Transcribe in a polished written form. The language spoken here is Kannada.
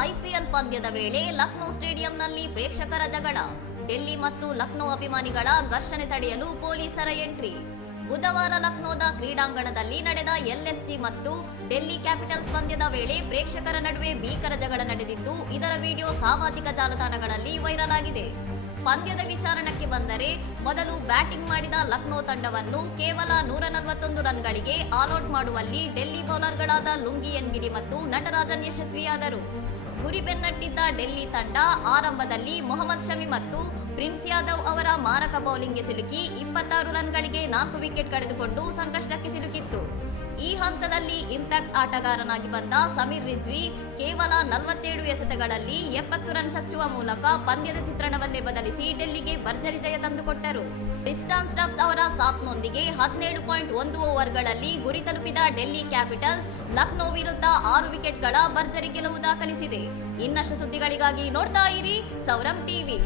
ಐಪಿಎಲ್ ಪಂದ್ಯದ ವೇಳೆ ಲಕ್ನೋ ಸ್ಟೇಡಿಯಂನಲ್ಲಿ ಪ್ರೇಕ್ಷಕರ ಜಗಳ. ಡೆಲ್ಲಿ ಮತ್ತು ಲಕ್ನೋ ಅಭಿಮಾನಿಗಳ ಘರ್ಷಣೆ ತಡೆಯಲು ಪೊಲೀಸರ ಎಂಟ್ರಿ. ಬುಧವಾರ ಲಕ್ನೋದ ಕ್ರೀಡಾಂಗಣದಲ್ಲಿ ನಡೆದ ಎಲ್ಎಸ್ಜಿ ಮತ್ತು ಡೆಲ್ಲಿ ಕ್ಯಾಪಿಟಲ್ಸ್ ಪಂದ್ಯದ ವೇಳೆ ಪ್ರೇಕ್ಷಕರ ನಡುವೆ ಭೀಕರ ಜಗಳ ನಡೆದಿದ್ದು, ಇದರ ವಿಡಿಯೋ ಸಾಮಾಜಿಕ ಜಾಲತಾಣಗಳಲ್ಲಿ ವೈರಲ್ ಆಗಿದೆ. ಪಂದ್ಯದ ವಿಚಾರಣಕ್ಕೆ ಬಂದರೆ, ಮೊದಲು ಬ್ಯಾಟಿಂಗ್ ಮಾಡಿದ ಲಕ್ನೋ ತಂಡವನ್ನು ಕೇವಲ 141 ರನ್ಗಳಿಗೆ ಆಲ್ಔಟ್ ಮಾಡುವಲ್ಲಿ ಡೆಲ್ಲಿ ಬೌಲರ್ಗಳಾದ ಲುಂಗಿ ಎನ್ಗಿಡಿ ಮತ್ತು ನಟರಾಜನ್ ಯಶಸ್ವಿಯಾದರು. ಗುರಿ ಬೆನ್ನಟ್ಟಿದ್ದ ಡೆಲ್ಲಿ ತಂಡ ಆರಂಭದಲ್ಲಿ ಮೊಹಮ್ಮದ್ ಶಮಿ ಮತ್ತು ಪ್ರಿನ್ಸ್ ಯಾದವ್ ಅವರ ಮಾರಕ ಬೌಲಿಂಗ್ಗೆ ಸಿಲುಕಿ 26 ರನ್ಗಳಿಗೆ 4 ವಿಕೆಟ್ ಕಳೆದುಕೊಂಡು ಸಂಕಷ್ಟಕ್ಕೆ ಸಿಲುಕಿತ್ತು. ಈ ಹಂತದಲ್ಲಿ ಇಂಪ್ಯಾಕ್ಟ್ ಆಟಗಾರನಾಗಿ ಬಂದ ಸಮೀರ್ ರಿಜ್ವಿ ಕೇವಲ 47 ಎಸೆತಗಳಲ್ಲಿ 70 ರನ್ ಚಚ್ಚುವ ಮೂಲಕ ಪಂದ್ಯದ ಚಿತ್ರಣವನ್ನೇ ಬದಲಿಸಿ ಡೆಲ್ಲಿಗೆ ಭರ್ಜರಿ ಜಯ ತಂದುಕೊಟ್ಟರು. ಟ್ರಿಸ್ಟಾನ್ ಸ್ಟಬ್ಸ್ ಅವರ ಸಾಥ್ನೊಂದಿಗೆ 17.1 ಓವರ್ಗಳಲ್ಲಿ ಗುರಿ ತಲುಪಿದ ಡೆಲ್ಲಿ ಕ್ಯಾಪಿಟಲ್ಸ್ ಲಕ್ನೋ ವಿರುದ್ಧ 6 ವಿಕೆಟ್ಗಳ ಭರ್ಜರಿ ಗೆಲುವು ದಾಖಲಿಸಿದೆ. ಇನ್ನಷ್ಟು ಸುದ್ದಿಗಳಿಗಾಗಿ ನೋಡ್ತಾ ಇರಿ ಸೌರಂ ಟಿವಿ.